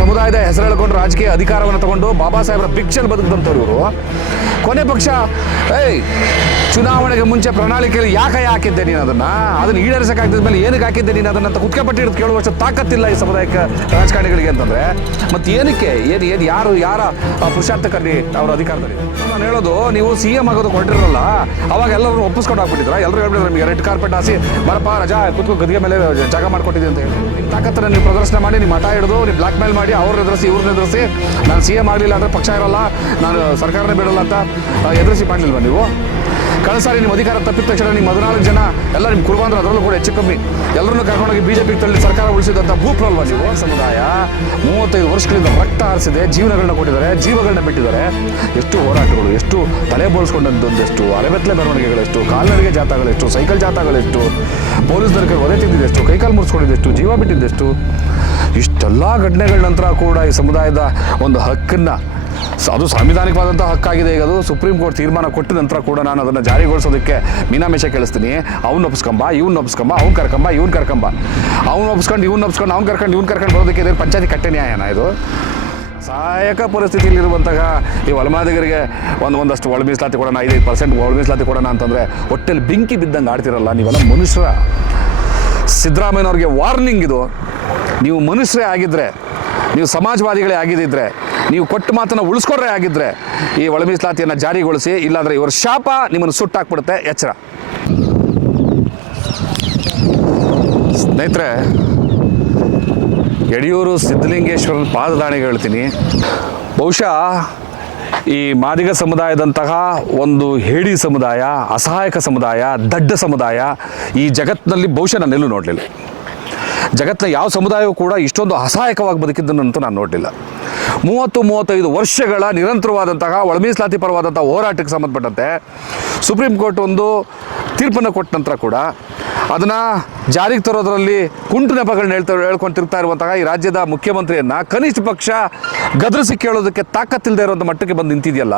ಸಮುದಾಯದ ಹೆಸರು ಹೇಳ್ಕೊಂಡು ರಾಜಕೀಯ ಅಧಿಕಾರವನ್ನು ತಗೊಂಡು ಬಾಬಾ ಸಾಹೇಬರ ಪಿಕ್ಚರ್ ಬದುಕಿದಂಥವ್ರು ಇವರು. ಕೊನೆ ಪಕ್ಷ, ಏಯ್, ಚುನಾವಣೆಗೆ ಮುಂಚೆ ಪ್ರಣಾಳಿಕೆಯಲ್ಲಿ ಯಾಕೆ ಹಾಕಿದ್ದೆ ನೀನು ಅದನ್ನ? ಅದನ್ನ ಈಡೇರಿಸಕ್ಕಾಗ್ತಿದ ಮೇಲೆ ಏನಕ್ಕೆ ಹಾಕಿದ್ದೆ ನೀನು ಅದನ್ನ? ಅಂತ ಕುತ್ಕೆಪಟ್ಟಿ ಹಿಡಿದು ಕೇಳುವಷ್ಟು ತಾಕತ್ತಿಲ್ಲ ಈ ಸಮುದಾಯಕ್ಕೆ ರಾಜಕಾರಣಿಗಳಿಗೆ ಅಂತಂದ್ರೆ. ಮತ್ತೆ ಏನಕ್ಕೆ? ಏನು ಏನು, ಯಾರು, ಯಾರ ಪುರುಷಾರ್ಥಕರ್ಣಿ ಅವರ ಅಧಿಕಾರದಲ್ಲಿ ನಾನು ಹೇಳೋದು, ನೀವು ಸಿ ಎಂ ಆಗೋದು ಹೊರಟಿರಲ್ಲ ಅವಾಗ ಎಲ್ಲರೂ ಒಪ್ಪಿಸ್ಕೊಂಡು ಹಾಕ್ಬಿಟ್ಟಿದ್ರ ಎಲ್ಲರೂ ಹೇಳ್ಬಿಟ್ರು ನಿಮಗೆ ರೆಡ್ ಕಾರ್ಪೆಟ್ ಹಾಸಿ, ಬರಪ್ಪ, ರಜಾ, ಕುತ್ಕೋ ಗದಿಗೆ ಮೇಲೆ ಜಾಗ ಮಾಡ್ಕೊಟ್ಟಿದ್ದೆ ಅಂತ ಹೇಳಿ. ನಿಮ್ಮ ತಾಕತ್ತನ್ನ ನೀವು ಪ್ರದರ್ಶನ ಮಾಡಿ, ನಿಮ್ಮ ಮಠ ಹಿಡಿದು, ನೀವು ಬ್ಲಾಕ್ ಮೇಲ್ ಮಾಡಿ ಅವ್ರನ್ನ ಎದುರಿಸಿ, ಇವ್ರನ್ನ ಎದುರಿಸಿ. ನಾನು ಸಿ ಎಂ ಆಗಲಿಲ್ಲ ಅಂದರೆ ಪಕ್ಷ ಇರಲ್ಲ. ನಾನು ಸರ್ಕಾರನೇ ಬಿಡಲ್ಲ ಅಂತ ಎದುರಿಸಿ ಮಾಡಲಿಲ್ವಾ ನೀವು? ಕಳೆದ ಸಾರಿ ನಿಮ್ಮ ಅಧಿಕಾರ ತಪ್ಪಿದ ತಕ್ಷಣ ನಿಮ್ಮ ಹದಿನಾಲ್ಕು ಜನ, ಎಲ್ಲ ನಿಮ್ಮ ಕುರುಬಾಂಧ್ರ ಅದರಲ್ಲೂ ಕೂಡ ಹೆಚ್ಚು ಕಮ್ಮಿ, ಎಲ್ಲರನ್ನೂ ಕರ್ಕೊಂಡೋಗಿ ಬಿಜೆಪಿಗೆ ತಳ್ಳಿ ಸರ್ಕಾರ ಉಳಿಸಿದಂಥ ಭೂಪ್ರಲ್ವಾ ನೀವು, ಸಮುದಾಯ. ಮೂವತ್ತೈದು ವರ್ಷಗಳಿಂದ ರಕ್ತ ಹಾರಿಸಿದೆ ಜೀವನಗಳನ್ನ ಕೊಟ್ಟಿದ್ದಾರೆ ಜೀವಗಳನ್ನ ಬಿಟ್ಟಿದ್ದಾರೆ. ಎಷ್ಟು ಹೋರಾಟಗಳು, ಎಷ್ಟು ತಲೆ ಬೋಳಿಸ್ಕೊಂಡಂಥದ್ದೆಷ್ಟು ಅರೆಬೆತ್ತಲೆ ಬರವಣಿಗೆಗಳೆಷ್ಟು ಕಾಲ್ನಡಿಗೆ ಜಾಥಾಗಳೆಷ್ಟು, ಸೈಕಲ್ ಜಾಥಾಗಳೆಷ್ಟು, ಪೊಲೀಸ್ ಕೈ ಒದೆ ತಿಂದಿದ್ದೆಷ್ಟು ಕೈಕಾಲು ಮುರಿಸ್ಕೊಂಡಿದ್ದೆಷ್ಟು, ಜೀವ ಬಿಟ್ಟಿದ್ದೆಷ್ಟು ಇಷ್ಟೆಲ್ಲ ಘಟನೆಗಳ ನಂತರ ಕೂಡ ಈ ಸಮುದಾಯದ ಒಂದು ಹಕ್ಕನ್ನು ಅದು ಸಾಂವಿಧಾನಿಕವಾದಂಥ ಹಕ್ಕಾಗಿದೆ. ಈಗ ಅದು ಸುಪ್ರೀಂ ಕೋರ್ಟ್ ತೀರ್ಮಾನ ಕೊಟ್ಟ ನಂತರ ಕೂಡ ನಾನು ಅದನ್ನು ಜಾರಿಗೊಳಿಸೋದಕ್ಕೆ ಮೀನಾಮೇಷ ಕೇಳಿಸ್ತೀನಿ. ಅವ್ನ ಒಪ್ಸ್ಕೊಂಬ, ಇವ್ನು ಒಪ್ಸ್ಕೊಂಬ, ಅವ್ನು ಕರ್ಕೊಂಬ, ಇವ್ನು ಕರ್ಕೊಂಬ. ಅವ್ನು ಒಪ್ಸ್ಕೊಂಡು, ಇವ್ನು ಒಪ್ಸ್ಕೊಂಡು, ಅವ್ನು ಕರ್ಕೊಂಡು, ಇವ್ನು ಕರ್ಕೊಂಡು ಬರೋದಕ್ಕೆ ಇದು ಪಂಚಾಯತಿ ಕಟ್ಟೆ ನ್ಯಾಯನ ಇದು? ಸಹಾಯಕ ಪರಿಸ್ಥಿತಿಯಲ್ಲಿರುವಂತಹ ಈ ಒಳಮಾದಿಗರಿಗೆ ಒಂದು ಒಂದಷ್ಟು ಒಳ ಮೀಸಲಾತಿ ಕೊಡೋಣ, ಐದೈದು ಪರ್ಸೆಂಟ್ ಒಳ ಮೀಸಲಾತಿ ಕೊಡೋಣ ಅಂತಂದರೆ ಹೊಟ್ಟೆಲಿ ಬೆಂಕಿ ಬಿದ್ದಂಗೆ ಆಡ್ತಿರಲ್ಲ ನೀವೆಲ್ಲ ಮನುಷ್ಯರ. ಸಿದ್ದರಾಮಯ್ಯನವ್ರಿಗೆ ವಾರ್ನಿಂಗ್ ಇದು. ನೀವು ಮನುಷ್ಯರೇ ಆಗಿದ್ದರೆ ನೀವು ಸಮಾಜವಾದಿಗಳೇ ಆಗಿದ್ದಿದ್ರೆ, ನೀವು ಕೊಟ್ಟು ಮಾತನ್ನು ಉಳಿಸ್ಕೊಡ್ರೆ ಆಗಿದ್ದರೆ ಈ ಒಳ ಮೀಸಲಾತಿಯನ್ನು ಜಾರಿಗೊಳಿಸಿ, ಇಲ್ಲಾಂದರೆ ಇವರ ಶಾಪ ನಿಮ್ಮನ್ನು ಸುಟ್ಟಾಕ್ಬಿಡುತ್ತೆ ಎಚ್ಚರ. ಸ್ನೇಹಿತರೆ, ಯಡಿಯೂರು ಸಿದ್ಧಲಿಂಗೇಶ್ವರನ ಪಾದದಾಣಿಗೆ ಹೇಳ್ತೀನಿ. ಬಹುಶಃ ಈ ಮಾದಿಗ ಸಮುದಾಯದಂತಹ ಒಂದು ಹೇಡಿ ಸಮುದಾಯ, ಅಸಹಾಯಕ ಸಮುದಾಯ, ದಡ್ಡ ಸಮುದಾಯ ಈ ಜಗತ್ತಿನಲ್ಲಿ ಬಹುಶಃ ನಾನು ಎಲ್ಲೂ ನೋಡಲಿಲ್ಲ. ಜಗತ್ತಿನ ಯಾವ ಸಮುದಾಯವೂ ಕೂಡ ಇಷ್ಟೊಂದು ಅಸಹಾಯಕವಾಗಿ ಬದುಕಿದ್ದನ್ನಂತೂ ನಾನು ನೋಡಲಿಲ್ಲ. ಮೂವತ್ತು, ಮೂವತ್ತೈದು ವರ್ಷಗಳ ನಿರಂತರವಾದಂತಹ ಒಳಮೀಸಲಾತಿ ಪರವಾದಂಥ ಹೋರಾಟಕ್ಕೆ ಸಂಬಂಧಪಟ್ಟಂತೆ ಸುಪ್ರೀಂ ಕೋರ್ಟ್ ಒಂದು ತೀರ್ಪನ್ನು ಕೊಟ್ಟ ನಂತರ ಕೂಡ ಅದನ್ನು ಜಾರಿಗೆ ತರೋದರಲ್ಲಿ ಕುಂಟು ನೆಪಗಳನ್ನ ಹೇಳ್ತಾ ಹೇಳ್ಕೊಂಡು ತಿರ್ತಾ ಇರುವಂತಹ ಈ ರಾಜ್ಯದ ಮುಖ್ಯಮಂತ್ರಿಯನ್ನು ಕನಿಷ್ಠ ಪಕ್ಷ ಗದರಿಸಿ ಕೇಳೋದಕ್ಕೆ ತಾಕತ್ತಿಲ್ಲದೆ ಇರುವಂಥ ಮಟ್ಟಕ್ಕೆ ಬಂದು ನಿಂತಿದೆಯಲ್ಲ,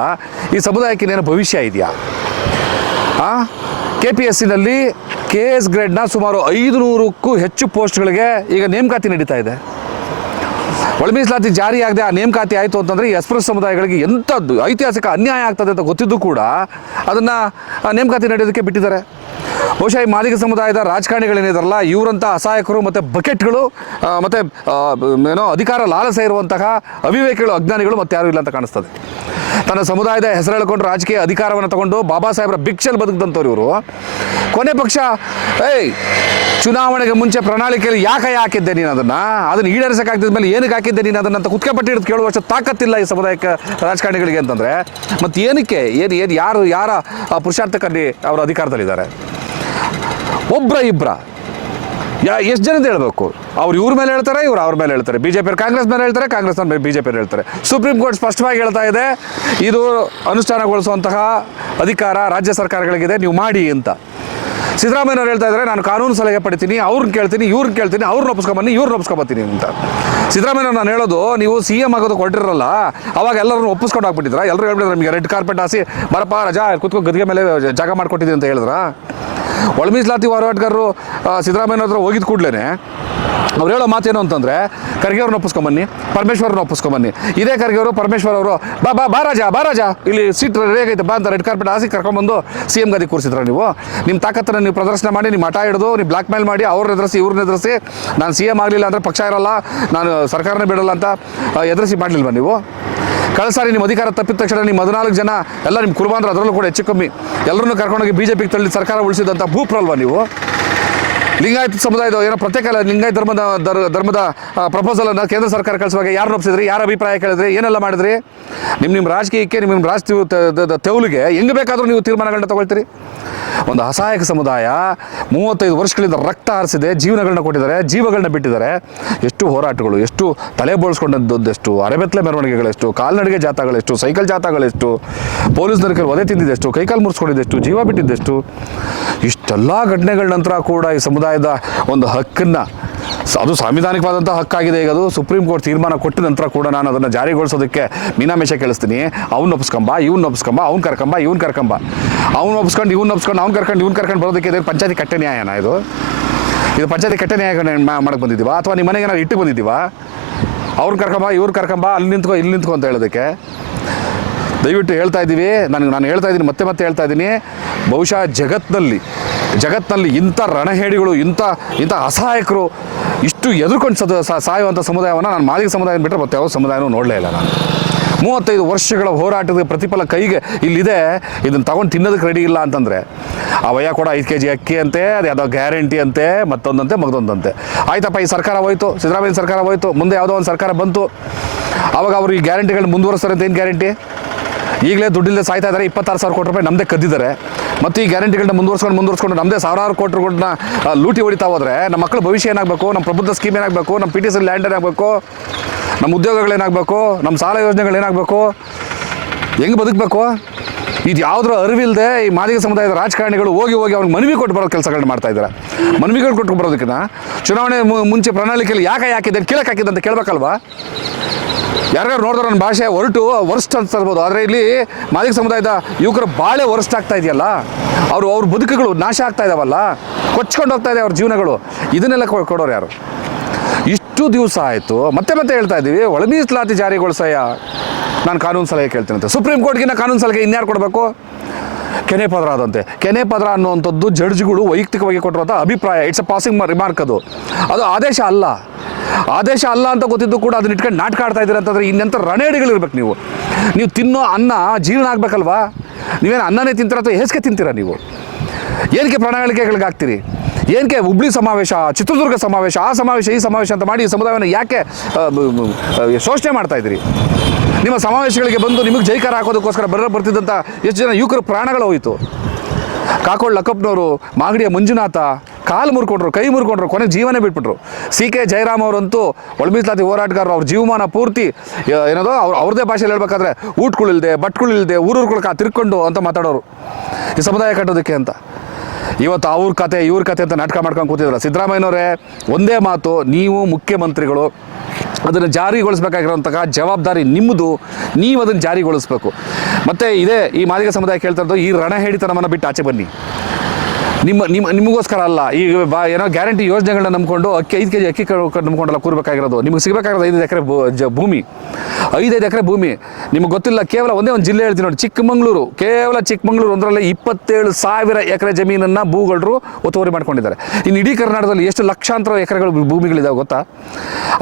ಈ ಸಮುದಾಯಕ್ಕೆ ಏನೇನು ಭವಿಷ್ಯ ಇದೆಯಾ? ಕೆ ಪಿ ಎಸ್ ಸಿನಲ್ಲಿ ಕೆ ಎಸ್ ಗ್ರೇಡ್ನ ಸುಮಾರು ಐದು ನೂರಕ್ಕೂ ಹೆಚ್ಚು ಪೋಸ್ಟ್ಗಳಿಗೆ ಈಗ ನೇಮಕಾತಿ ನಡೀತಾ ಇದೆ. ಒಳ ಮೀಸಲಾತಿ ಜಾರಿ ಆಗದೆ ಆ ನೇಮಕಾತಿ ಆಯಿತು ಅಂತಂದರೆ ಈ ಎಸ್ಪ್ರೆಸ್ ಸಮುದಾಯಗಳಿಗೆ ಎಂಥದ್ದು ಐತಿಹಾಸಿಕ ಅನ್ಯಾಯ ಆಗ್ತದೆ ಅಂತ ಗೊತ್ತಿದ್ದು ಕೂಡ ಅದನ್ನು ನೇಮಕಾತಿ ನಡೆಯೋದಕ್ಕೆ ಬಿಟ್ಟಿದ್ದಾರೆ. ಬಹುಶಃ ಈ ಮಾದಿಗ ಸಮುದಾಯದ ರಾಜಕಾರಣಿಗಳೇನಿದಾರಲ್ಲ ಇವರಂಥ ಅಸಹಾಯಕರು ಮತ್ತು ಬಕೆಟ್ಗಳು ಮತ್ತು ಏನೋ ಅಧಿಕಾರ ಲಾಲಸೆ ಇರುವಂತಹ ಅವಿವೇಕಿಗಳು, ಅಜ್ಞಾನಿಗಳು ಮತ್ತೆ ಯಾರೂ ಇಲ್ಲ ಅಂತ ಕಾಣಿಸ್ತದೆ. ತನ್ನ ಸಮುದಾಯದ ಹೆಸರು ಹೇಳ್ಕೊಂಡು ರಾಜಕೀಯ ಅಧಿಕಾರವನ್ನು ತಗೊಂಡು ಬಾಬಾ ಸಾಹೇಬರ ಭಿಕ್ಷೆಲ್ ಬದುಕಿದಂಥವ್ರು ಇವರು. ಕೊನೆ ಪಕ್ಷ, ಏಯ್, ಚುನಾವಣೆಗೆ ಮುಂಚೆ ಪ್ರಣಾಳಿಕೆಯಲ್ಲಿ ಯಾಕೆ ಹಾಕಿದ್ದೆ ನೀನು ಅದನ್ನು? ಅದನ್ನು ಈಡೇರಿಸಕ್ಕಾಗ್ತಿದ ಮೇಲೆ ಏನಕ್ಕೆ ಹಾಕಿದ್ದೆ ನೀನು ಅದನ್ನ ಅಂತ ಕುತ್ಕೆಪಟ್ಟಿ ಹಿಡಿದು ಕೇಳುವಷ್ಟು ತಾಕತ್ತಿಲ್ಲ ಈ ಸಮುದಾಯಕ್ಕೆ ರಾಜಕಾರಣಿಗಳಿಗೆ ಅಂತಂದರೆ ಮತ್ತೆ ಏನಕ್ಕೆ ಏನು ಏನು ಯಾರು ಯಾರ ಆ, ಅವರು ಅಧಿಕಾರದಲ್ಲಿದ್ದಾರೆ? ಒಬ್ಬರ ಇಬ್ಬರ ಯಾ ಎಷ್ಟು ಜನದ ಹೇಳಬೇಕು? ಅವ್ರು ಇವ್ರ ಮೇಲೆ ಹೇಳ್ತಾರೆ ಇವ್ರು ಅವ್ರ ಮೇಲೆ ಹೇಳ್ತಾರೆ. ಬಿ ಜೆ ಪಿ ಕಾಂಗ್ರೆಸ್ ಮೇಲೆ ಹೇಳ್ತಾರೆ ಕಾಂಗ್ರೆಸ್ ಮೇಲೆ ಬಿ ಜೆ ಪಿ ಹೇಳ್ತಾರೆ. ಸುಪ್ರೀಂ ಕೋರ್ಟ್ ಸ್ಪಷ್ಟವಾಗಿ ಹೇಳ್ತಾ ಇದೆ ಇದು ಅನುಷ್ಠಾನಗೊಳಿಸುವಂತಹ ಅಧಿಕಾರ ರಾಜ್ಯ ಸರ್ಕಾರಗಳಿಗಿದೆ ನೀವು ಮಾಡಿ ಅಂತ. ಸಿದ್ದರಾಮಯ್ಯವ್ರು ಹೇಳ್ತಾ ಇದ್ದಾರೆ ನಾನು ಕಾನೂನು ಸಲಹೆ ಪಡಿತೀನಿ ಅವ್ರನ್ನ ಕೇಳ್ತೀನಿ ಇವ್ರನ್ನ ಕೇಳ್ತೀನಿ ಅವ್ರನ್ನ ಒಪ್ಪಿಸ್ಕೊಂಬನ್ನಿ ಇವ್ರನ್ನ ಒಪ್ಸ್ಕೊಂಬತ್ತೀನಿ ಅಂತ. ಸಿದ್ದರಾಮಯ್ಯ ನಾನು ಹೇಳೋದು, ನೀವು ಸಿ ಎಂ ಆಗೋದು ಕೊಟ್ಟಿರಲ್ಲ, ಅವಾಗ ಎಲ್ಲರನ್ನು ಒಪ್ಪಿಸ್ಕೊಂಡು ಹಾಕ್ಬಿಟ್ಟಿದ್ರ ಎಲ್ಲರೂ ಹೇಳ್ಬಿಟ್ರೆ ನಿಮಗೆ ರೆಡ್ ಕಾರ್ಪೆಟ್ ಹಾಸಿ, ಬರಪ್ಪ, ರಜಾ, ಕುತ್ಕೋ ಗದಿಗೆ ಮೇಲೆ ಜಾಗ ಮಾಡ್ಕೊಟ್ಟಿದ್ದೀನಿ ಅಂತ ಹೇಳಿದ್ರ? ಒಳ ಮೀಸಲಾತಿ ಹೋರಾಟಗಾರರು ಸಿದ್ದರಾಮಯ್ಯ ಹತ್ರ ಹೋಗಿದ ಕೂಡಲೇ ಅವ್ರು ಹೇಳೋ ಮಾತೇನು ಅಂತಂದರೆ ಖರ್ಗೆ ಅವ್ರನ್ನ ಒಪ್ಪಿಸ್ಕೊಂಬನ್ನಿ, ಪರಮೇಶ್ವರನ್ನ ಒಪ್ಪಿಸ್ಕೊಂಬನ್ನಿ. ಇದೇ ಖರ್ಗೆ ಅವರು ಪರಮೇಶ್ವರ್ ಅವರು, ಬಾ ಬಾ ಬಾ ರಾಜ ಬಾ ರಾಜ. ಇಲ್ಲಿ ಸೀಟ್ ರೇಗೈತೆ ಬಾ ಅಂತ ರೆಡ್ ಕಾರ್ಪೆಟ್ ಹಾಸಿ ಕರ್ಕೊಂಬಂದು ಸಿ ಎಂ ಗಾದಿ ಕೂರಿಸಿದ್ರ ನೀವು. ನಿಮ್ಮ ತಾಕತ್ತನ್ನು ನೀವು ಪ್ರದರ್ಶನ ಮಾಡಿ, ನಿಮ್ಮ ಮಠ ಹಿಡಿದು, ನೀವು ಬ್ಲಾಕ್ ಮೇಲ್ ಮಾಡಿ, ಅವ್ರನ್ನ ಎದುರಿಸಿ, ಇವ್ರನ್ನ ಎದುರಿಸಿ, ನಾನು ಸಿ ಎಂ ಆಗಲಿಲ್ಲ ಅಂದರೆ ಪಕ್ಷ ಇರಲ್ಲ, ನಾನು ಸರ್ಕಾರನೇ ಬಿಡಲ್ಲ ಅಂತ ಎದುರಿಸಿ ಮಾಡಲಿಲ್ವ ನೀವು? ಕಳೆದ ಸಾರಿ ನಿಮ್ಮ ಅಧಿಕಾರ ತಪ್ಪಿದ ತಕ್ಷಣ ನಿಮ್ಮ ಹದಿನಾಲ್ಕು ಜನ, ಎಲ್ಲ ನಿಮ್ಮ ಕುರುಬಾಂದ್ರ ಅದರಲ್ಲೂ ಕೂಡ ಹೆಚ್ಚು ಕಮ್ಮಿ, ಎಲ್ಲರನ್ನೂ ಕರ್ಕೊಂಡೋಗಿ ಬಿ ಜೆ ಪಿಗೆ ತಳ್ಳಿ ಸರ್ಕಾರ ಉಳಿಸಿದಂಥ ಭೂಪ್ರಲ್ವಾ ನೀವು? ಲಿಂಗಾಯತ ಸಮುದಾಯದ ಏನೋ ಪ್ರತ್ಯೇಕ ಲಿಂಗಾಯತ ಧರ್ಮದ ಧರ್ಮದ ಧರ್ಮದ ಪ್ರಪೋಸಲನ್ನು ಕೇಂದ್ರ ಸರ್ಕಾರ ಕಳಿಸುವಾಗ ಯಾರು ಒಪ್ಪಿಸಿದ್ರಿ ಯಾರ ಅಭಿಪ್ರಾಯ ಕೇಳಿದ್ರಿ, ಏನೆಲ್ಲ ಮಾಡಿದ್ರಿ? ನಿಮ್ಮ ನಿಮ್ಮ ರಾಜಕೀಯಕ್ಕೆ ನಿಮ್ಮ ನಿಮ್ಮ ರಾಜಕೀಯ ತೆವಲಿಗೆ ಹೆಂಗೆ ಬೇಕಾದರೂ ನೀವು ತೀರ್ಮಾನಗಳನ್ನ ತಗೊಳ್ತೀರಿ? ಒಂದು ಅಸಹಾಯಕ ಸಮುದಾಯ ಮೂವತ್ತೈದು ವರ್ಷಗಳಿಂದ ರಕ್ತ ಹಾರಿಸಿದೆ ಜೀವನಗಳನ್ನ ಕೊಟ್ಟಿದ್ದಾರೆ ಜೀವಗಳನ್ನ ಬಿಟ್ಟಿದ್ದಾರೆ. ಎಷ್ಟು ಹೋರಾಟಗಳು, ಎಷ್ಟು ತಲೆ ಬೋಳಿಸ್ಕೊಂಡದ್ದೆಷ್ಟು, ಅರೆಬೆತ್ತಲೆ ಮೆರವಣಿಗೆಗಳೆಷ್ಟು, ಕಾಲ್ನಡಿಗೆ ಜಾಥಾಗಳೆಷ್ಟು, ಸೈಕಲ್ ಜಾಥಾಗಳೆಷ್ಟು, ಪೊಲೀಸ್ ಕೈ ಒದೆ ತಿಂದಿದ್ದೆಷ್ಟು, ಕೈಕಾಲು ಮುರಿಸ್ಕೊಂಡಿದ್ದೆಷ್ಟು, ಜೀವ ಬಿಟ್ಟಿದ್ದೆಷ್ಟು ಇಷ್ಟೆಲ್ಲ ಘಟನೆಗಳ ನಂತರ ಕೂಡ ಈ ಸಮುದಾಯದ ಒಂದು ಹಕ್ಕನ್ನು ಅದು ಸಾಂವಿಧಾನಿಕವಾದಂಥ ಹಕ್ಕಾಗಿದೆ. ಈಗ ಅದು ಸುಪ್ರೀಂ ಕೋರ್ಟ್ ತೀರ್ಮಾನ ಕೊಟ್ಟ ನಂತರ ಕೂಡ ನಾನು ಅದನ್ನು ಜಾರಿಗೊಳಿಸೋದಕ್ಕೆ ಮೀನಾಮೇಷ ಕೇಳಿಸ್ತೀನಿ. ಅವ್ನು ಒಪ್ಸ್ಕೊಂಬ, ಇವ್ನು ಒಪ್ಸ್ಕೊಂಬ, ಅವ್ನು ಕರ್ಕೊಂಬ, ಇವ್ನು ಕರ್ಕೊಂಬ. ಅವ್ನು ಒಪ್ಸ್ಕೊಂಡು, ಇವ್ನು ಒಪ್ಸ್ಕೊಂಡು, ಅವ್ನು ಕರ್ಕೊಂಡು, ಇವ್ನು ಕರ್ಕೊಂಡು ಬರೋದಕ್ಕೆ ಇದು ಪಂಚಾಯತಿ ಕಟ್ಟೆ ನ್ಯಾಯನ ಇದು? ಇದು ಪಂಚಾಯತಿ ಕಟ್ಟೆ ನ್ಯಾಯ ಮಾಡಕ್ಕೆ ಬಂದಿದ್ದೀವಾ? ಅಥವಾ ನಿಮ್ಮ ಮನೆಗೆ ಏನಾದ್ರು ಇಟ್ಟು ಬಂದಿದ್ದೀವಾ? ಅವ್ರನ್ನ ಕರ್ಕೊಂಬ, ಇವ್ರು ಕರ್ಕೊಂಬ, ಅಲ್ಲಿ ನಿಂತ್ಕೊ, ಇಲ್ಲಿ ನಿಂತ್ಕೊ ಅಂತ ಹೇಳೋದಕ್ಕೆ? ದಯವಿಟ್ಟು ಹೇಳ್ತಾ ಇದ್ದೀವಿ. ನನಗೆ ನಾನು ಹೇಳ್ತಾ ಇದ್ದೀನಿ, ಮತ್ತೆ ಮತ್ತೆ ಹೇಳ್ತಾ ಇದ್ದೀನಿ. ಬಹುಶಃ ಜಗತ್ತಿನಲ್ಲಿ ಜಗತ್ತಿನಲ್ಲಿ ಇಂಥ ರಣಹೇಡಿಗಳು, ಇಂಥ ಇಂಥ ಅಸಹಾಯಕರು ಇಷ್ಟು ಎದುರ್ಕೊಂಡು ಸದ ಸಾಯುವಂಥ ಸಮುದಾಯವನ್ನು ನಾನು ಮಾದಿಗ ಸಮುದಾಯ ಬಿಟ್ಟರೆ ಮತ್ತೆ ಯಾವ ಸಮುದಾಯನೂ ನೋಡಲೇ ಇಲ್ಲ ನಾನು. ಮೂವತ್ತೈದು ವರ್ಷಗಳ ಹೋರಾಟದ ಪ್ರತಿಫಲ ಕೈಗೆ ಇಲ್ಲಿದೆ. ಇದನ್ನು ತಗೊಂಡು ತಿನ್ನೋದಕ್ಕೆ ರೆಡಿ ಇಲ್ಲ ಅಂತಂದರೆ, ಆ ವಯ ಕೂಡ ಐದು ಕೆ ಜಿ ಅಕ್ಕಿ ಅಂತೆ, ಅದು ಯಾವುದೋ ಗ್ಯಾರಂಟಿ ಅಂತೆ, ಮತ್ತೊಂದಂತೆ, ಮಗದೊಂದಂತೆ. ಆಯ್ತಪ್ಪ, ಈ ಸರ್ಕಾರ ಹೋಯಿತು, ಸಿದ್ದರಾಮಯ್ಯ ಸರ್ಕಾರ ಹೋಯಿತು, ಮುಂದೆ ಯಾವುದೋ ಒಂದು ಸರ್ಕಾರ ಬಂತು. ಆವಾಗ ಅವರು ಈ ಗ್ಯಾರಂಟಿಗಳನ್ನ ಮುಂದುವರಿಸ್ತಾರೆ ಅಂತ ಏನು ಗ್ಯಾರಂಟಿ ಈಗಲೇ ದುಡ್ಡಿಲ್ಲದೆ ಸಾಯ್ತಾ ಇದ್ದಾರೆ. ಇಪ್ಪತ್ತಾರು ಸಾವಿರ ಕೋಟಿ ರೂಪಾಯಿ ನಮ್ಮದೇ ಕದ್ದಿದ್ದಾರೆ. ಮತ್ತು ಈ ಗ್ಯಾರಂಟಿಗಳನ್ನ ಮುಂದುವರ್ಸ್ಕೊಂಡು ಮುಂದುವರ್ಸ್ಕೊಂಡು ನಮ್ಮದೇ ಸಾವಿರಾರು ಕೋಟಿ ಆ, ಲೂಟಿ ಹೊಡಿತಾ ಹೋದರೆ ನಮ್ಮ ಮಕ್ಕಳ ಭವಿಷ್ಯ ಏನಾಗಬೇಕು? ನಮ್ಮ ಪ್ರಬುದ್ಧ ಸ್ಕೀಮ್ ಏನಾಗಬೇಕು? ನಮ್ಮ ಪಿ ಟಿ ಸಿ ಲ್ಯಾಂಡ್ ಏನಾಗಬೇಕು? ನಮ್ಮ ಉದ್ಯೋಗಗಳೇನಾಗಬೇಕು ನಮ್ಮ ಸಾಲ ಯೋಜನೆಗಳೇನಾಗಬೇಕು ಹೆಂಗೆ ಬದುಕಬೇಕು? ಇದು ಯಾವುದ್ರ ಅರಿವಿಲ್ಲದೆ ಈ ಮಾದಿಗ ಸಮುದಾಯದ ರಾಜಕಾರಣಿಗಳು ಹೋಗಿ ಹೋಗಿ ಅವ್ರಿಗೆ ಮನವಿ ಕೊಟ್ಟು ಬರೋ ಕೆಲಸಗಳನ್ನ ಮಾಡ್ತಾ ಇದ್ದಾರೆ. ಮನವಿಗಳು ಕೊಟ್ಟು ಬರೋದಕ್ಕಿಂತ ಚುನಾವಣೆ ಮುಂಚೆ ಪ್ರಣಾಳಿಕೆಯಲ್ಲಿ ಯಾಕೆ ಯಾಕಿದೆ ಕೇಳಕ್ಕೆ ಹಾಕಿದೆ ಅಂತ ಕೇಳಬೇಕಲ್ವಾ? ಯಾರ್ಯಾರು ನೋಡಿದ್ರೆ ನನ್ನ ಭಾಷೆ ಹೊರಟು ವರ್ಸ್ಟ್ ಅಂತ ಇರ್ಬೋದು ಆದರೆ ಇಲ್ಲಿ ಮಾದಿಗ ಸಮುದಾಯದ ಯುವಕರ ಬಾಳೆ ವರ್ಸ್ಟ್ ಆಗ್ತಾ ಇದೆಯಲ್ಲ? ಅವರು, ಅವ್ರ ಬದುಕುಗಳು ನಾಶ ಆಗ್ತಾ ಇದಾವಲ್ಲ? ಕೊಚ್ಕೊಂಡು ಹೋಗ್ತಾ ಇದೆ ಅವ್ರ ಜೀವನಗಳು. ಇದನ್ನೆಲ್ಲ ಕೊಡೋರು ಯಾರು? ಇಷ್ಟು ದಿವಸ ಆಯಿತು. ಮತ್ತೆ ಮತ್ತೆ ಹೇಳ್ತಾ ಇದ್ದೀವಿ. ಒಳ ಮೀಸಲಾತಿ ಜಾರಿಗೊಳಿಸಯ್ಯ. ನಾನು ಕಾನೂನು ಸಲಹೆ ಕೇಳ್ತೇನೆ ಸುಪ್ರೀಂ ಕೋರ್ಟ್ಗಿನ್ನ ಕಾನೂನು ಸಲಹೆ ಇನ್ಯಾರು ಕೊಡಬೇಕು? ಕೆನೆ ಪದ್ರ ಆದಂತೆ. ಕೆನೆ ಪದ್ರ ಅನ್ನುವಂಥದ್ದು ಜಡ್ಜ್ಗಳು ವೈಯಕ್ತಿಕವಾಗಿ ಕೊಟ್ಟಿರುವಂಥ ಅಭಿಪ್ರಾಯ. ಇಟ್ಸ್ ಅ ಪಾಸಿಂಗ್ ರಿಮಾರ್ಕ್ ಅದು. ಅದು ಆದೇಶ ಅಲ್ಲ. ಆದೇಶ ಅಲ್ಲ ಅಂತ ಗೊತ್ತಿದ್ದು ಕೂಡ ಅದನ್ನ ಇಟ್ಕೊಂಡು ನಾಟಕ ಆಡ್ತಾ ಇದ್ದೀರ ಅಂತಂದ್ರೆ ಇನ್ನೆಂಥ ರಣೇಡಿಗಳಿರ್ಬೇಕು ನೀವು. ನೀವು ತಿನ್ನೋ ಅನ್ನ ಜೀರ್ಣ ಆಗ್ಬೇಕಲ್ವಾ? ನೀವೇನು ಅನ್ನನೇ ತಿಂತೀರ ಅಥವಾ ಹೇಸಿಗೆ ತಿಂತೀರಾ ನೀವು? ಏನಕ್ಕೆ ಪ್ರಣಾಳಿಕೆಗಳಿಗೆ ಆಗ್ತೀರಿ ಏನಕ್ಕೆ ಹುಬ್ಳಿ ಸಮಾವೇಶ, ಚಿತ್ರದುರ್ಗ ಸಮಾವೇಶ, ಆ ಸಮಾವೇಶ, ಈ ಸಮಾವೇಶ ಅಂತ ಮಾಡಿ ಸಮುದಾಯವನ್ನು ಯಾಕೆ ಶೋಷಣೆ ಮಾಡ್ತಾ ಇದ್ದೀರಿ? ನಿಮ್ಮ ಸಮಾವೇಶಗಳಿಗೆ ಬಂದು ನಿಮಗೆ ಜೈಕಾರ ಹಾಕೋದಕ್ಕೋಸ್ಕರ ಬರ ಬರ್ತಿದ್ದಂಥ ಎಷ್ಟು ಜನ ಯುವಕರು ಪ್ರಾಣಗಳು ಹೋಯಿತು. ಕಾಕೋಳ್ ಲಕ್ಕಪ್ಪನವರು, ಮಾಗಡಿಯ ಮಂಜುನಾಥ ಕಾಲು ಮುರ್ಕೊಂಡ್ರು, ಕೈ ಮುರ್ಕೊಂಡ್ರು ಕೊನೆಗೆ ಜೀವನೇ ಬಿಟ್ಬಿಟ್ರು. ಸಿ ಕೆ ಜಯರಾಮ್ ಅವರಂತೂ ಒಳಮೀಸಲಾತಿ ಹೋರಾಟಗಾರರು, ಅವ್ರ ಜೀವಮಾನ ಪೂರ್ತಿ ಏನದೋ, ಅವ್ರು, ಅವ್ರದೇ ಭಾಷೆಯಲ್ಲಿ ಹೇಳ್ಬೇಕಾದ್ರೆ ಊಟಗಳಿಲ್ದೆ ಬಟ್ಗಳಿಲ್ದೆ ಕಾ ತಿರ್ಕೊಂಡು ಅಂತ ಮಾತಾಡೋರು. ಈ ಸಮುದಾಯ ಕಟ್ಟೋದಕ್ಕೆ ಅಂತ. ಇವತ್ತು ಅವ್ರ ಕತೆ, ಇವ್ರ ಕತೆ ಅಂತ ನಾಟಕ ಮಾಡ್ಕೊಂಡು ಕೂತಿದ್ರು ಸಿದ್ದರಾಮಯ್ಯನವರೇ, ಒಂದೇ ಮಾತು, ನೀವು ಮುಖ್ಯಮಂತ್ರಿಗಳು, ಅದನ್ನು ಜಾರಿಗೊಳಿಸಬೇಕಾಗಿರೋಂತಹ ಜವಾಬ್ದಾರಿ ನಿಮ್ಮದು ನೀವು ಅದನ್ನು ಜಾರಿಗೊಳಿಸ್ಬೇಕು. ಮತ್ತು ಇದೇ ಈ ಮಾದಿಗ ಸಮುದಾಯ ಕೇಳ್ತಾ ಇರೋದು, ಈ ರಣಹೇಡಿತನವನ್ನು ಬಿಟ್ಟು ಆಚೆ ಬನ್ನಿ. ನಿಮ್ಮ ನಿಮ್ಮ, ನಿಮಗೋಸ್ಕರ ಅಲ್ಲ. ಈ ಬಾ, ಏನೋ ಗ್ಯಾರಂಟಿ ಯೋಜನೆಗಳನ್ನ ನಂಬಿಕೊಂಡು ಅಕ್ಕಿ, ಐದು ಕೆ ಜಿ ಅಕ್ಕಿ ನಂಬ್ಕೊಂಡಲ್ಲ, ಕೂರ್ಬೇಕಾಗಿರೋದು. ನಿಮಗೆ ಸಿಗಬೇಕಾಗಿರೋದು ಐದು ಎಕರೆ ಭೂಮಿ. ಐದೈದು ಎಕರೆ ಭೂಮಿ. ನಿಮಗೆ ಗೊತ್ತಿಲ್ಲ, ಕೇವಲ ಒಂದೇ ಒಂದು ಜಿಲ್ಲೆ ಹೇಳ್ತೀನಿ ನೋಡಿ, ಚಿಕ್ಕಮಂಗ್ಳೂರು. ಕೇವಲ ಚಿಕ್ಕಮಂಗ್ಳೂರು, ಒಂದರಲ್ಲಿ ಇಪ್ಪತ್ತೇಳು ಸಾವಿರ ಎಕರೆ ಜಮೀನನ್ನು ಭೂಗಳರು ಒತ್ತುವರಿ ಮಾಡ್ಕೊಂಡಿದ್ದಾರೆ. ಇನ್ನು ಇಡೀ ಕರ್ನಾಟಕದಲ್ಲಿ ಎಷ್ಟು ಲಕ್ಷಾಂತರ ಎಕರೆಗಳು ಭೂಮಿಗಳಿದಾವೆ ಗೊತ್ತಾ?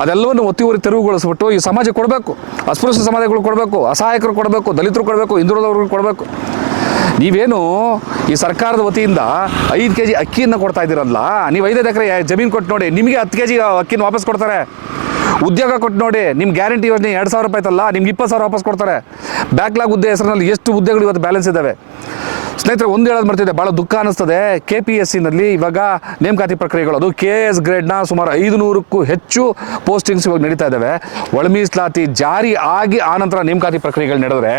ಅದೆಲ್ಲವನ್ನು ಒತ್ತುವರಿ ತೆರವುಗೊಳಿಸ್ಬಿಟ್ಟು ಈ ಸಮಾಜ ಕೊಡಬೇಕು. ಅಸ್ಪೃಶ್ಯ ಸಮಾಜಗಳು ಕೊಡಬೇಕು, ಅಸಹಾಯಕರು ಕೊಡಬೇಕು, ದಲಿತರು ಕೊಡಬೇಕು, ಹಿಂದುಳಿದವ್ರಿಗೆ ಕೊಡಬೇಕು. ನೀವೇನು ಈ ಸರ್ಕಾರದ ವತಿಯಿಂದ ಐದು ಕೆ ಜಿ ಅಕ್ಕಿಯನ್ನು ಕೊಡ್ತಾ ಇದ್ದೀರಲ್ಲ, ನೀವು ಐದೈದು ಎಕರೆ ಜಮೀನು ಕೊಟ್ಟು ನೋಡಿ, ನಿಮಗೆ ಹತ್ತು ಕೆ ಜಿ ಅಕ್ಕಿನ ವಾಪಸ್ ಕೊಡ್ತಾರೆ. ಉದ್ಯೋಗ ಕೊಟ್ಟು ನೋಡಿ ನಿಮ್ಮ ಗ್ಯಾರಂಟಿ ಯೋಜನೆ ಎರಡು ಸಾವಿರ ರೂಪಾಯಿ ಆಯ್ತಲ್ಲ ನಿಮ್ಗೆ ಇಪ್ಪತ್ತು ಸಾವಿರ ವಾಪಸ್ ಕೊಡ್ತಾರೆ. ಬ್ಯಾಕ್ಲಾಗ್ ಹುದ್ದೆ ಹೆಸರಿನಲ್ಲಿ ಎಷ್ಟು ಹುದ್ದೆಗಳು ಇವತ್ತು ಬ್ಯಾಲೆನ್ಸ್ ಇದ್ದಾವೆ ಸ್ನೇಹಿತರೆ, ಒಂದು ಹೇಳೋದು ಬರ್ತಿದೆ ಭಾಳ ದುಃಖ ಅನ್ನಿಸ್ತದೆ ಕೆ ಪಿ ಎಸ್ ಸಿನಲ್ಲಿ ಇವಾಗ ನೇಮಕಾತಿ ಪ್ರಕ್ರಿಯೆಗಳು. ಅದು ಕೆ ಎಸ್ ಗ್ರೇಡ್ನ ಸುಮಾರು ಐದು ನೂರಕ್ಕೂ ಹೆಚ್ಚು ಪೋಸ್ಟಿಂಗ್ಸ್ ಇವಾಗ ನಡೀತಾ ಇದ್ದಾವೆ ಒಳ ಮೀಸಲಾತಿ ಜಾರಿ ಆಗಿ ಆನಂತರ ನೇಮಕಾತಿ ಪ್ರಕ್ರಿಯೆಗಳು ನಡೆದ್ರೆ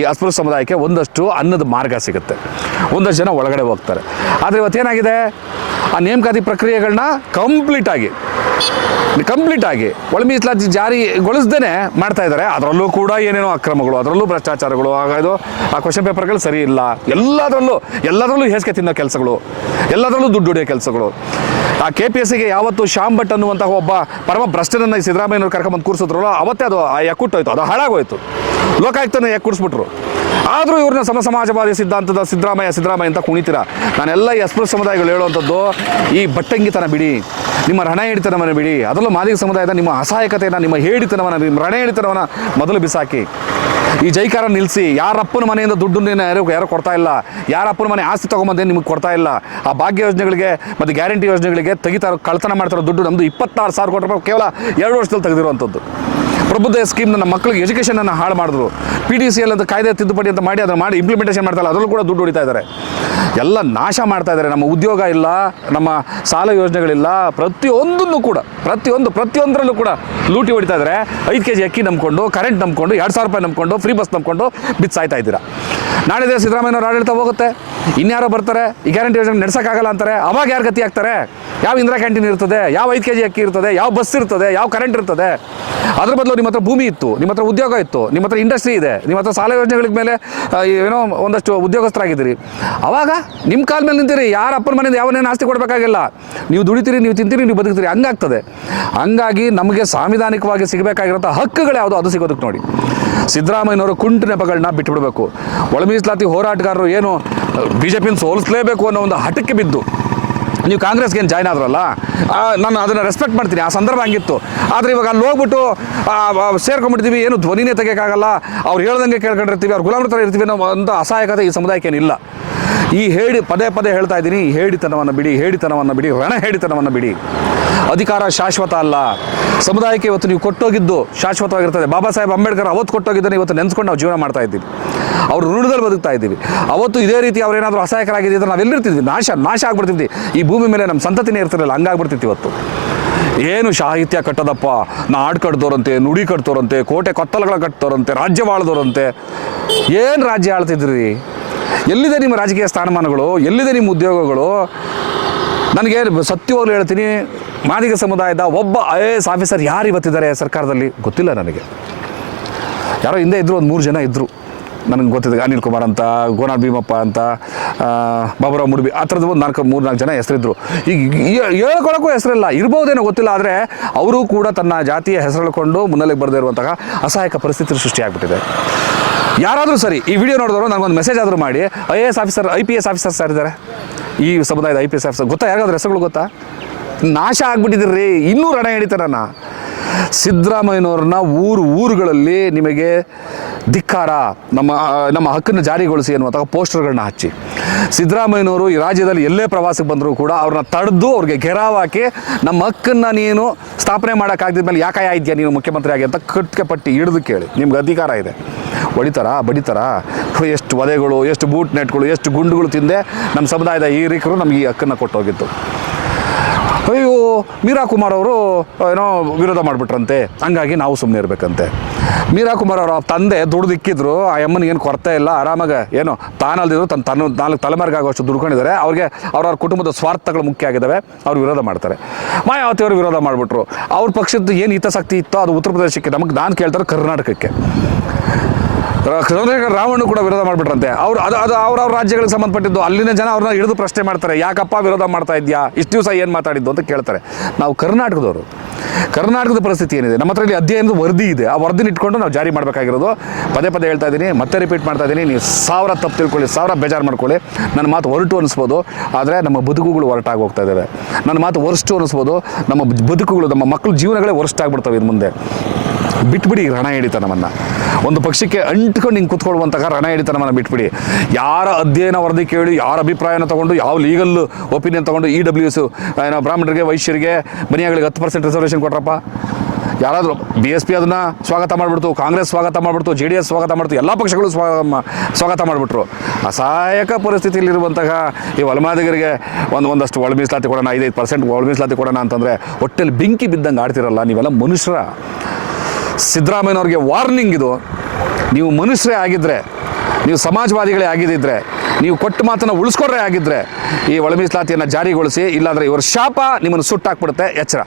ಈ ಅಸ್ಪೃಶ್ಯ ಸಮುದಾಯಕ್ಕೆ ಒಂದಷ್ಟು ಅನ್ನದ ಮಾರ್ಗ ಸಿಗುತ್ತೆ. ಒಂದಷ್ಟು ಜನ ಒಳಗಡೆ ಹೋಗ್ತಾರೆ. ಆದರೆ ಇವತ್ತೇನಾಗಿದೆ? ಆ ನೇಮಕಾತಿ ಪ್ರಕ್ರಿಯೆಗಳನ್ನ ಕಂಪ್ಲೀಟ್ ಆಗಿ ಕಂಪ್ಲೀಟ್ ಆಗಿ. ಒಳ ಮೀಸಲಾತಿ ಜಾರಿಗೊಳಿಸ್ದೇನೆ ಮಾಡ್ತಾ ಇದ್ದಾರೆ. ಅದರಲ್ಲೂ ಕೂಡ ಏನೇನೋ ಅಕ್ರಮಗಳು, ಅದರಲ್ಲೂ ಭ್ರಷ್ಟಾಚಾರಗಳು ಆಗೋದು ಆ ಕ್ವಶನ್ ಪೇಪರ್ಗಳು ಸರಿ ಇಲ್ಲ. ಎಲ್ಲದರಲ್ಲೂ ಎಲ್ಲದರಲ್ಲೂ ಹೇಸಿಗೆ ತಿನ್ನೋ ಕೆಲಸಗಳು, ಎಲ್ಲದರಲ್ಲೂ ದುಡ್ಡು ಹೊಡೆಯೋ ಕೆಲಸಗಳು. ಆ ಕೆ ಪಿ ಎಸ್ ಸಿಗೆ ಯಾವತ್ತು ಶ್ಯಾಮ್ ಭಟ್ ಅನ್ನುವಂತಹ ಒಬ್ಬ ಪರಮ ಭ್ರಷ್ಟನನ್ನು ಈ ಸಿದ್ದರಾಮಯ್ಯನವ್ರು ಕರ್ಕೊಂಬಂದು ಕೂರಿಸಿದ್ರಲ್ಲ, ಅವತ್ತೇ ಅದು, ಆ ಎಕ್ಕುಟ್ಟೋಯ್ತು ಅದು ಹಾಳಾಗೋಯ್ತು. ಲೋಕಾಯುಕ್ತನ ಯಾಕೆ ಕೂರಿಸ್ಬಿಟ್ರು? ಆದರೂ ಇವ್ರನ್ನ ಸಮ ಸಮಾಜವಾದಿ ಸಿದ್ಧಾಂತದ ಸಿದ್ದರಾಮಯ್ಯ ಸಿದ್ದರಾಮಯ್ಯ ಅಂತ ಕುಣಿತೀರ. ನಾನೆಲ್ಲ ಈ ಅಸ್ಪೃಶ್ಯ ಸಮುದಾಯಗಳು ಹೇಳುವಂಥದ್ದು, ಈ ಬಟ್ಟಂಗಿತನ ಬಿಡಿ, ನಿಮ್ಮ ರಣ ಹಿಡಿತನವನ್ನು ಬಿಡಿ. ಅದರಲ್ಲೂ ಮಾದಿಗ ಸಮುದಾಯದ ನಿಮ್ಮ ಅಸಹಾಯಕತೆಯನ್ನು, ನಿಮ್ಮ ಹೇಳಿತನವನ್ನು ನಿಮ್ಮ ರಣ ಹಿಡಿತನವನ್ನು ಮೊದಲು ಬಿಸಾಕಿ. ಈ ಜೈಕಾರ ನಿಲ್ಲಿಸಿ ಯಾರಪ್ಪನ ಮನೆಯಿಂದ ದುಡ್ಡನ್ನ ಯಾರು ಯಾರು ಕೊಡ್ತಾ ಇಲ್ಲ? ಯಾರಪ್ಪನ ಮನೆ ಆಸ್ತಿ ತೊಗೊಂಬಂದೇನು ನಿಮಗೆ ಕೊಡ್ತಾ ಇಲ್ಲ? ಆ ಭಾಗ್ಯ ಯೋಜನೆಗಳಿಗೆ ಮತ್ತು ಗ್ಯಾರಂಟಿ ಯೋಜನೆಗಳಿಗೆ ತೆಗಿತಾರೋ ಕಳ್ತನ ಮಾಡ್ತಾರೋ ದುಡ್ಡು ನಮ್ಮದು ಇಪ್ಪತ್ತಾರು ಸಾವಿರ ಕೋಟಿ ರೂಪಾಯಿ ಕೇವಲ ಎರಡು ವರ್ಷದಲ್ಲಿ ತೆಗೆದಿರುವಂಥದ್ದು. ಪ್ರಬುದ್ಧ ಸ್ಕೀಮ್ನ ನನ್ನ ಮಕ್ಕಳಿಗೆ ಎಜುಕೇಷನನ್ನು ಹಾಳು ಮಾಡಿದ್ರು. ಪಿ ಡಿ ಸಿ ಎಲ್ ಅಂತ ಕಾಯ್ದೆ ತಿದ್ದುಪಡಿ ಅಂತ ಮಾಡಿ, ಅದನ್ನು ಮಾಡಿ ಇಂಪ್ಲಿಮೆಂಟೇಷನ್ ಮಾಡ್ತಾರೆ ಅದರಲ್ಲೂ ಕೂಡ ದುಡ್ಡು ಹೊಡಿತಾ ಇದ್ದಾರೆ ಎಲ್ಲ ನಾಶ ಮಾಡ್ತಾ ಇದ್ದಾರೆ. ನಮ್ಮ ಉದ್ಯೋಗ ಇಲ್ಲ, ನಮ್ಮ ಸಾಲ ಯೋಜನೆಗಳಿಲ್ಲ, ಪ್ರತಿಯೊಂದನ್ನು ಕೂಡ, ಪ್ರತಿಯೊಂದು, ಪ್ರತಿಯೊಂದರಲ್ಲೂ ಕೂಡ ಲೂಟಿ ಹೊಡಿತಾ ಇದ್ದಾರೆ. ಐದು ಕೆ ಜಿ ಅಕ್ಕಿ ನಂಬ್ಕೊಂಡು ಕರೆಂಟ್ ನಂಬ್ಕೊಂಡು, ಎರಡು ಸಾವಿರ ರೂಪಾಯಿ ನಂಬ್ಕೊಂಡು ಫ್ರೀ ಬಸ್ ನಂಬ್ಕೊಂಡು ಬಿತ್ ಸಾಯ್ತಾ ಇದ್ದೀರಾ? ನಾಳೆ ದಿವಸ ಸಿದ್ದರಾಮಯ್ಯವ್ರ ಆಡಳಿತ ಹೋಗುತ್ತೆ. ಇನ್ಯಾರೋ ಬರ್ತಾರೆ, ಈ ಗ್ಯಾರಂಟಿ ಯೋಜನೆ ನಡೆಸೋಕ್ಕಾಗಲ್ಲ ಅಂತಾರೆ. ಅವಾಗ ಯಾರು ಗತಿ ಆಗ್ತಾರೆ? ಯಾವ ಇಂದಿರಾ ಕ್ಯಾಂಟೀನ್ ಇರ್ತದೆ, ಯಾವ ಐದು ಕೆ ಜಿ ಅಕ್ಕಿ ಇರ್ತದೆ, ಯಾವ ಬಸ್ ಇರ್ತದೆ, ಯಾವ ಕರೆಂಟ್ ಇರ್ತದೆ? ಅದ್ರ ಬದಲು ನಿಮ್ಮ ಹತ್ರ ಭೂಮಿ ಇತ್ತು ನಿಮ್ಮ ಹತ್ರ ಉದ್ಯೋಗ ಇತ್ತು ನಿಮ್ಮ ಹತ್ರ ಇಂಡಸ್ಟ್ರಿ ಇದೆ ನಿಮ್ಮ ಹತ್ರ ಸಾಲ ಯೋಜನೆಗಳ ಮೇಲೆ ಏನೋ ಒಂದಷ್ಟು ಉದ್ಯೋಗಸ್ಥರಾಗಿದ್ದೀರಿ. ಅವಾಗ ನಿಮ್ಮ ಕಾಲ ಮೇಲೆ ನಿಂತೀರಿ. ಯಾರ ಅಪ್ಪನ ಮನೆಯಿಂದ ಯಾವನೇನು ಆಸ್ತಿ ಕೊಡಬೇಕಾಗಿಲ್ಲ. ನೀವು ದುಡಿತೀರಿ, ನೀವು ತಿಂತೀರಿ, ನೀವು ಬದುಕ್ತೀರಿ. ಹಂಗಾಗ್ತದೆ. ಹಂಗಾಗಿ ನಮಗೆ ಸಾಂವಿಧಾನಿಕವಾಗಿ ಸಿಗಬೇಕಾಗಿರೋಂಥ ಹಕ್ಕುಗಳು ಯಾವುದು ಅದು ಸಿಗೋದಕ್ಕೆ ನೋಡಿ. ಸಿದ್ದರಾಮಯ್ಯನವರು ಕುಂಟು ನೆಪಗಳನ್ನ ಬಿಟ್ಟುಬಿಡಬೇಕು ಒಳ ಮೀಸಲಾತಿ ಹೋರಾಟಗಾರರು ಏನು ಬಿ ಜೆ ಪಿನ ಸೋಲಿಸಲೇಬೇಕು ಅನ್ನೋ ಒಂದು ಹಠಕ್ಕೆ ಬಿದ್ದು ನೀವು ಕಾಂಗ್ರೆಸ್ಗೆ ಏನು ಜಾಯ್ನ್ ಆದ್ರಲ್ಲ ನಾನು ಅದನ್ನು ರೆಸ್ಪೆಕ್ಟ್ ಮಾಡ್ತೀನಿ, ಆ ಸಂದರ್ಭ ಹಂಗಿತ್ತು. ಆದರೆ ಇವಾಗ ಅಲ್ಲಿ ಹೋಗ್ಬಿಟ್ಟು ಸೇರ್ಕೊಂಡ್ಬಿಟ್ಟಿದ್ದೀವಿ ಏನು ಧ್ವನಿನೇ ತೆಗಿಯೋಕ್ಕಾಗಲ್ಲ, ಅವ್ರು ಹೇಳ್ದಂಗೆ ಕೇಳ್ಕೊಂಡಿರ್ತೀವಿ, ಅವ್ರು ಗುಲಾಮರ ಥರ ಇರ್ತೀವಿ ಅನ್ನೋ ಒಂದು ಅಸಹಾಯಕತೆ ಈ ಸಮುದಾಯಕ್ಕೇನಿಲ್ಲ ಈ ಹೇಳಿ, ಪದೇ ಪದೇ ಹೇಳ್ತಾ ಇದ್ದೀನಿ, ಈ ಹೇಡಿತನವನ್ನು ಬಿಡಿ ಹೇಳಿತನವನ್ನು ಬಿಡಿ ರಣ ಹೇಳಿತನವನ್ನು ಬಿಡಿ. ಅಧಿಕಾರ ಶಾಶ್ವತ ಅಲ್ಲ. ಸಮುದಾಯಕ್ಕೆ ಇವತ್ತು ನೀವು ಕೊಟ್ಟೋಗಿದ್ದು ಶಾಶ್ವತವಾಗಿರ್ತದೆ. ಬಾಬಾ ಸಾಹೇಬ್ ಅಂಬೇಡ್ಕರ್ ಅವತ್ತು ಕೊಟ್ಟೋಗಿದ್ದನ್ನು ಇವತ್ತು ನೆನೆಸ್ಕೊಂಡು ನಾವು ಜೀವನ ಮಾಡ್ತಾ ಇದ್ದೀವಿ. ಅವ್ರ ಋಣದಲ್ಲಿ ಬದುಕ್ತಾ ಇದ್ದೀವಿ. ಅವತ್ತು ಇದೇ ರೀತಿ ಅವ್ರೇನಾದರೂ ಅಸಹಾಯಕರಾಗಿದ್ದರೆ ನಾವೆಲ್ಲಿರ್ತಿದ್ವಿ ನಾಶ ನಾಶ ಆಗ್ಬಿಡ್ತಿದ್ವಿ. ಈ ಭೂಮಿ ಮೇಲೆ ನಮ್ಮ ಸಂತತಿನೇ ಇರ್ತಿರಲಿಲ್ಲ ಹಂಗಾಗ್ಬಿಡ್ತಿತ್ತು ಇವತ್ತು. ಏನು ಸಾಹಿತ್ಯ ಕಟ್ಟದಪ್ಪ? ನಾಡು ಕಟ್ದೋರಂತೆ, ನುಡಿ ಕಟ್ತೋರಂತೆ ಕೋಟೆ ಕೊತ್ತಲಗಳ ಕಟ್ತೋರಂತೆ ರಾಜ್ಯವಾಳದೋರಂತೆ ಏನು ರಾಜ್ಯ ಆಳ್ತಿದ್ರಿ? ಎಲ್ಲಿದೆ ನಿಮ್ಮ ರಾಜಕೀಯ ಸ್ಥಾನಮಾನಗಳು? ಎಲ್ಲಿದೆ ನಿಮ್ಮ ಉದ್ಯೋಗಗಳು? ನನಗೆ ಸತ್ಯವಾಗ್ಲೂ ಹೇಳ್ತೀನಿ, ಮಾದಿಗ ಸಮುದಾಯದ ಒಬ್ಬ ಐ ಎ ಎಸ್ ಆಫೀಸರ್ ಯಾರು ಇವತ್ತಿದ್ದಾರೆ ಸರ್ಕಾರದಲ್ಲಿ? ಗೊತ್ತಿಲ್ಲ ನನಗೆ. ಯಾರೋ ಹಿಂದೆ ಇದ್ದರು ಒಂದು ಮೂರು ಜನ ಇದ್ದರು ನನಗೆ ಗೊತ್ತಿದೆ ಅನಿಲ್ ಕುಮಾರ್ ಅಂತ ಗೋನಾಳ್ ಭೀಮಪ್ಪ ಅಂತ ಬಾಬುರಾವ್ ಮುಡ್ಬಿ, ಆ ಥರದ್ದು ಒಂದು ನಾಲ್ಕು, ಮೂರು, ನಾಲ್ಕು ಜನ ಹೆಸರಿದ್ರು. ಈಗ ಹೇಳ್ಕೊಳಕ್ಕೂ ಹೆಸರಿಲ್ಲ, ಇರ್ಬೋದೇನೋ ಗೊತ್ತಿಲ್ಲ, ಆದರೆ ಅವರು ಕೂಡ ತನ್ನ ಜಾತಿಯ ಹೆಸರುಳ್ಕೊಂಡು ಮುನ್ನೆಲೆಗೆ ಬರದೇ ಇರುವಂತಹ ಅಸಹಾಯಕ ಪರಿಸ್ಥಿತಿ ಸೃಷ್ಟಿಯಾಗ್ಬಿಟ್ಟಿದೆ. ಯಾರಾದರೂ ಸರಿ, ಈ ವಿಡಿಯೋ ನೋಡಿದವರು ನನಗೊಂದು ಮೆಸೇಜ್ ಆದರೂ ಮಾಡಿ, I A S officer I P S officers ಯಾರಿದ್ದಾರೆ ಈ ಸಮುದಾಯದ ಐ ಪಿ ಎಸ್ ಆಫೀಸರ್ ಗೊತ್ತಾ? ಯಾರಾದ್ರೂ ಹೆಸರುಗಳು ಗೊತ್ತಾ? ನಾಶ ಆಗ್ಬಿಟ್ಟಿದ್ದೀರಿ ಇನ್ನೂ ರಣ ಹಿಡಿತಾರಣ್ಣ ಸಿದ್ದರಾಮಯ್ಯನವ್ರನ್ನ ಊರು, ಊರುಗಳಲ್ಲಿ ನಿಮಗೆ ಧಿಕ್ಕಾರ, ನಮ್ಮ ನಮ್ಮ ಹಕ್ಕನ್ನು ಜಾರಿಗೊಳಿಸಿ ಅನ್ನುವಂತಹ ಪೋಸ್ಟರ್ಗಳನ್ನ ಹಚ್ಚಿ. ಸಿದ್ದರಾಮಯ್ಯನವರು ಈ ರಾಜ್ಯದಲ್ಲಿ ಎಲ್ಲೇ ಪ್ರವಾಸಕ್ಕೆ ಬಂದರೂ ಕೂಡ ಅವ್ರನ್ನ ತಡೆದು ಅವ್ರಿಗೆ ಘೆರಾವ್ ನಮ್ಮ ಹಕ್ಕನ್ನು ನೀನು ಸ್ಥಾಪನೆ ಮಾಡೋಕ್ಕಾಗದಿದ್ಮೇಲೆ ಯಾಕೆ ಇದೆಯಾ ನೀನು ಮುಖ್ಯಮಂತ್ರಿ ಆಗಿ ಅಂತ ಕಟ್ಟಿಗೆ ಪಟ್ಟಿ ಹಿಡಿದು ಕೇಳಿ. ನಿಮ್ಗೆ ಅಧಿಕಾರ ಇದೆ. ಹೊಡಿತಾರ ಬಡಿತಾರ? ಎಷ್ಟು ವಧೆಗಳು ಎಷ್ಟು ಬೂಟ್ ನೆಟ್ಗಳು, ಎಷ್ಟು ಗುಂಡುಗಳು ತಿಂದೆ ನಮ್ಮ ಸಮುದಾಯದ ಹೀರಿಕರು ನಮಗೆ ಈ ಹಕ್ಕನ್ನು ಕೊಟ್ಟೋಗಿತ್ತು ಅಯ್ಯೋ ಮೀರಾ ಕುಮಾರ್ ಅವರು ಏನೋ ವಿರೋಧ ಮಾಡಿಬಿಟ್ರಂತೆ. ಹಂಗಾಗಿ ನಾವು ಸುಮ್ಮನೆ ಇರಬೇಕಂತೆ. ಮೀರಾ ಕುಮಾರ್ ಅವರ ತಂದೆ ದುಡ್ದಿಕ್ಕಿದ್ರು ಆ ಅಮ್ಮನಿಗೆ ಏನು ಕೊರತೆ ಇಲ್ಲ, ಆರಾಮಾಗ ಏನು ತಾನಲ್ದಿದ್ರು ತನ್ನ ತನ್ನ ನಾಲ್ಕು ತಲೆಮಾರಿಗೆ ಆಗೋಷ್ಟು ದುಡ್ಕೊಂಡಿದ್ದಾರೆ ಅವ್ರಿಗೆ ಅವ್ರವ್ರ ಕುಟುಂಬದ ಸ್ವಾರ್ಥಗಳು ಮುಖ್ಯ ಆಗಿದ್ದಾವೆ. ಅವ್ರು ವಿರೋಧ ಮಾಡ್ತಾರೆ. ಮಾಯಾವತಿ ಅವರು ವಿರೋಧ ಮಾಡಿಬಿಟ್ರು. ಅವ್ರ ಪಕ್ಷದ ಏನು ಹಿತಾಸಕ್ತಿ ಇತ್ತೋ ಅದು ಉತ್ತರ ಪ್ರದೇಶಕ್ಕೆ ನಮಗೆ ನಾನು ಕೇಳ್ತಾರೆ ಕರ್ನಾಟಕಕ್ಕೆ. ಚಂದ್ರಶೇಖರ್ ರಾವಣ್ಣ ಕೂಡ ವಿರೋಧ ಮಾಡ್ಬಿಟ್ರಂತೆ. ಅವ್ರು ಅದು ಅದು ಅವ್ರವ್ರ ರಾಜ್ಯಗಳಿಗೆ ಸಂಬಂಧಪಟ್ಟಿದ್ದು ಅಲ್ಲಿನ ಜನ ಅವ್ರನ್ನ ಹಿಡಿದು ಪ್ರಶ್ನೆ ಮಾಡ್ತಾರೆ, ಯಾಕಪ್ಪ ವಿರೋಧ ಮಾಡ್ತಾ ಇದೆಯಾ? ಇಷ್ಟು ದಿವಸ ಏನು ಮಾತಾಡಿದ್ದು ಅಂತ ಕೇಳ್ತಾರೆ. ನಾವು ಕರ್ನಾಟಕದವರು. ಕರ್ನಾಟಕದ ಪರಿಸ್ಥಿತಿ ಏನಿದೆ? ನಮ್ಮ ಹತ್ರ ಇಲ್ಲಿ ಅಧ್ಯಯನದ ವರದಿ ಇದೆ. ಆ ವರದಿನ ಇಟ್ಕೊಂಡು ನಾವು ಜಾರಿ ಮಾಡಬೇಕಾಗಿರೋದು. ಪದೇ ಪದೇ ಹೇಳ್ತಾ ಇದ್ದೀನಿ, ಮತ್ತೆ ರಿಪೀಟ್ ಮಾಡ್ತಾ ಇದ್ದೀನಿ. ನೀವು ಸಾವಿರ ತಪ್ಪು ತಿಳ್ಕೊಳ್ಳಿ, ಸಾವಿರ ಬೇಜಾರು ಮಾಡ್ಕೊಳ್ಳಿ. ನನ್ನ ಮಾತು ಹೊರಟು ಅನಿಸ್ಬೋದು. ಆದರೆ ನಮ್ಮ ಬದುಕುಗಳು ಹೊರಟಾಗಿ ಹೋಗ್ತಾ ಇದ್ದಾವೆ ನನ್ನ ಮಾತು ವರ್ಸ್ಟು ಅನಿಸ್ಬೋದು. ನಮ್ಮ ಬದುಕುಗಳು, ನಮ್ಮ ಮಕ್ಕಳ ಜೀವನಗಳೇ ಆಗ್ಬಿಡ್ತವೆ ಇನ್ನು ಮುಂದೆ. ಬಿಟ್ಬಿಡಿ ರಣ ಹಿಡಿತನವನ್ನು. ಒಂದು ಪಕ್ಷಕ್ಕೆ ಅಂಟ್ಕೊಂಡು ಹಿಂಗೆ ಕುತ್ಕೊಳ್ಳುವಂತಹ ರಣ ಹಿಡಿತನವನ್ನು ಬಿಟ್ಬಿಡಿ. ಯಾರ ಅಧ್ಯಯನ ವರದಿ ಕೇಳಿ, ಯಾರ ಅಭಿಪ್ರಾಯನ ತಗೊಂಡು, ಯಾವ ಲೀಗಲ್ ಒಪಿನಿಯನ್ ತಗೊಂಡು ಇ ಡಬ್ಲ್ಯೂ ಎಸ್ ಬ್ರಾಹ್ಮಣರಿಗೆ, ವೈಶ್ಯರಿಗೆ ಬನಿಯಾಗಳಿಗೆ ಹತ್ತು ಪರ್ಸೆಂಟ್ ರಿಸರ್ವೇಷನ್ ಕೊಟ್ರಪ್ಪ? ಯಾರಾದರೂ ಬಿ ಎಸ್ ಪಿ ಅದನ್ನು ಸ್ವಾಗತ ಮಾಡಿಬಿಡ್ತು, ಕಾಂಗ್ರೆಸ್ ಸ್ವಾಗತ ಮಾಡಿಬಿಡ್ತು ಜೆ ಡಿ ಎಸ್ ಸ್ವಾಗತ ಮಾಡ್ತು ಎಲ್ಲ ಪಕ್ಷಗಳು ಸ್ವಾಗತ ಸ್ವಾಗತ ಮಾಡಿಬಿಟ್ರು. ಅಸಹಾಯಕ ಪರಿಸ್ಥಿತಿಯಲ್ಲಿರುವಂತಹ ಈ ಒಲಮಾದಿಗರಿಗೆ ಒಂದು, ಒಂದಷ್ಟು ಒಳ ಮೀಸಲಾತಿ ಕೊಡೋಣ, ಐದೈದು ಪರ್ಸೆಂಟ್ ಒಳ ಮೀಸಲಾತಿ ಕೊಡೋಣ ಅಂತಂದರೆ, ಹೊಟ್ಟೆಲಿ ಬೆಂಕಿ ಬಿದ್ದಂಗೆ ಆಡ್ತಿರಲ್ಲ, ನೀವೆಲ್ಲ ಮನುಷ್ಯರ. ಸಿದ್ದರಾಮಯ್ಯನವ್ರಿಗೆ ವಾರ್ನಿಂಗ್ ಇದು. ನೀವು ಮನುಷ್ಯರೇ ಆಗಿದ್ದರೆ ನೀವು ಸಮಾಜವಾದಿಗಳೇ ಆಗಿದ್ದರೆ ನೀವು ಕೊಟ್ಟ ಮಾತನ್ನು ಉಳಿಸ್ಕೊಡ್ರೆ ಆಗಿದ್ದರೆ ಈ ಒಳಮೀಸಲಾತಿಯನ್ನು ಜಾರಿಗೊಳಿಸಿ, ಇಲ್ಲಾಂದರೆ ಇವರ ಶಾಪ ನಿಮ್ಮನ್ನು ಸುಟ್ಟಾಕ್ಬಿಡುತ್ತೆ ಎಚ್ಚರ.